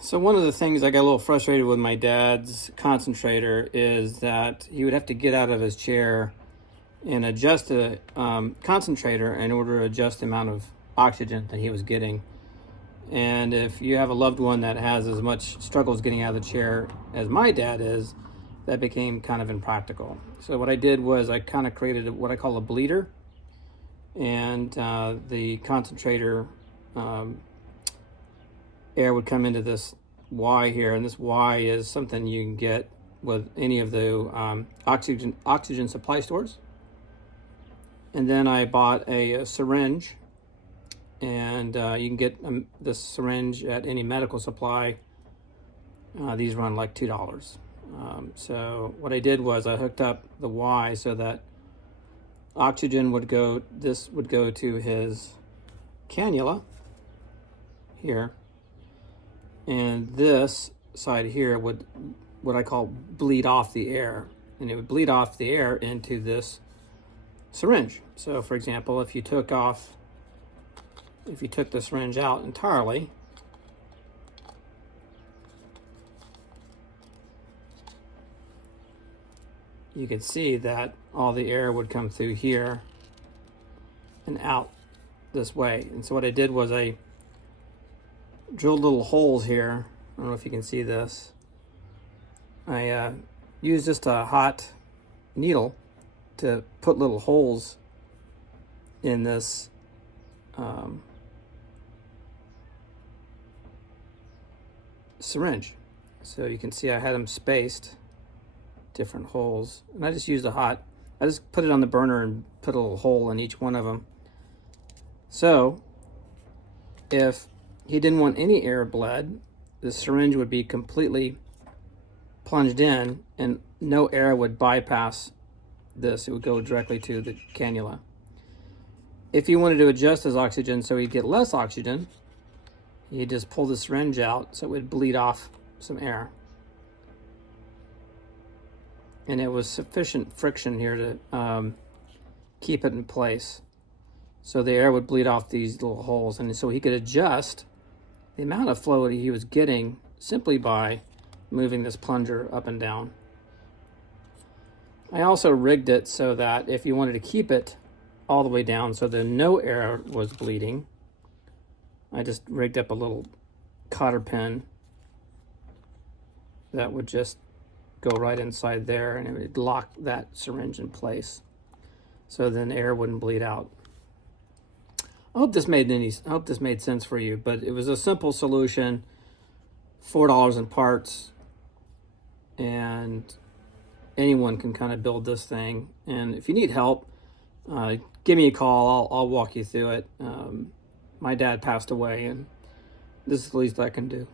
So one of the things I got a little frustrated with my dad's concentrator is that he would have to get out of his chair and adjust the concentrator in order to adjust the amount of oxygen that he was getting. And if you have a loved one that has as much struggles getting out of the chair as my dad is, that became kind of impractical. So what I did was I kind of created what I call a bleeder, and the concentrator air would come into this Y here, and this Y is something you can get with any of the oxygen supply stores. And then I bought a syringe, and you can get this syringe at any medical supply. These run like $2. So what I did was I hooked up the Y so that oxygen would go, this would go to his cannula here, and this side here would, what I call, bleed off the air, and it would bleed off the air into this syringe. So for example, if you took the syringe out entirely, you could see that all the air would come through here and out this way. And so what I did was I drilled little holes here. I don't know if you can see this. I used just a hot needle to put little holes in this syringe. So you can see I had them spaced, different holes, and I just used I just put it on the burner and put a little hole in each one of them. So if he didn't want any air bled, the syringe would be completely plunged in and no air would bypass this. It would go directly to the cannula. If you wanted to adjust his oxygen so he'd get less oxygen, you just pull the syringe out so it would bleed off some air. And it was sufficient friction here to keep it in place. So the air would bleed off these little holes, and so he could adjust the amount of flow that he was getting simply by moving this plunger up and down. I also rigged it so that if you wanted to keep it all the way down so that no air was bleeding, I just rigged up a little cotter pin that would just go right inside there, and it would lock that syringe in place so then air wouldn't bleed out. I hope this made sense for you, but it was a simple solution, $4 in parts, and anyone can kind of build this thing. And if you need help, give me a call. I'll walk you through it. My dad passed away, and this is the least I can do.